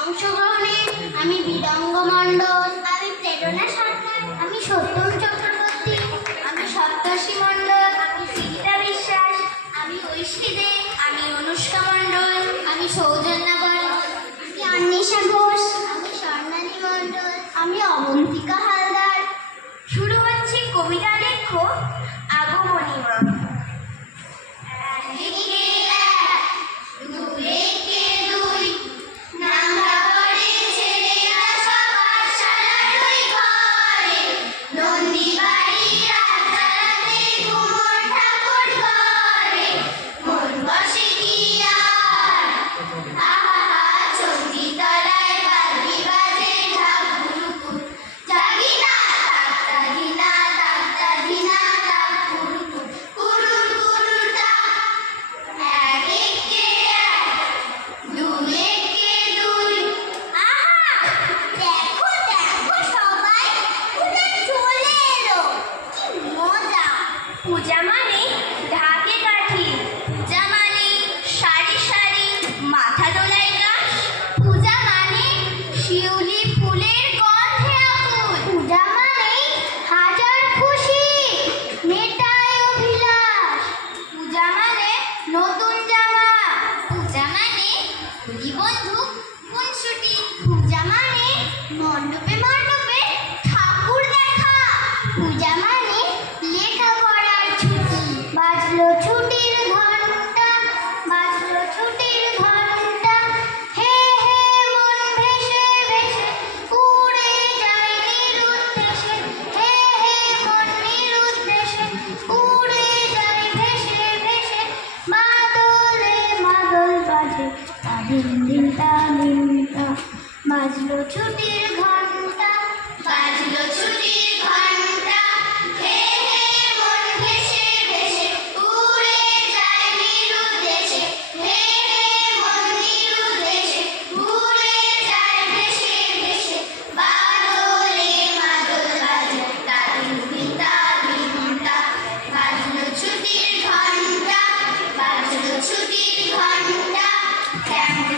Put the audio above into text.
অংশগ্রহণে আমি বিরঙ্গ মণ্ডল, আমি প্রেরণা সরকার, আমি সত্যম চক্রবর্তী, আমি সপ্তর্ষি মণ্ডল, আমি সীতা বিশ্বাস, আমি ঐশী দে, আমি অনুষ্কা মণ্ডল, আমি সৌজন্যা বল, আমি অন্বেষা ঘোষ, আমি স্বর্ণালী মণ্ডল, আমি অবন্তিকা হালদার। শুরু হচ্ছে কবিতা লেখো আগমনীমা। পূজা মানে ঢাকে কাঠি, পূজা মানে সারি সারি মাথা দোলাই গাছ, পূজা মানে শিউলি ফুলের গন্ধে আকুল, পূজা মানে হাজার খুশি মেটায় অভিলাষ, পূজা মানে নতুন জামা, পূজা মানে বন্ধু খুনসুটি, পূজা মানে মণ্ডপে মণ্ডপে ঠাকুর দেখা, পূজা মানে বাজলো ছুটির ঘন্টা, বাজলো ছুটির ঘন্টা, হে হে মন ভেসে ভেসে উড়ে যায় নিরুদ্দেশে, হে হে মন নিরুদ্দেশে উড়ে যায় ভেসে ভেসে, মাদলে মাদল বাজে তাদিন দিন তাদিনটা, বাজলো ছুটির ঘন্টা, বাজলো ছুটির ঘন্টা, হে হে মন ভেসে ভেসে উড়ে যায় নিরুদ্দেশে, হে হে মন নিরুদ্দেশে উড়ে যায় ভেসে ভেসে, বাদলে মাদল বাজে তাদিন দিন তাদিনটা, বাজলো ছুটির ঘন্টা, বাজলো ছুটির ঘন্টা, কেমন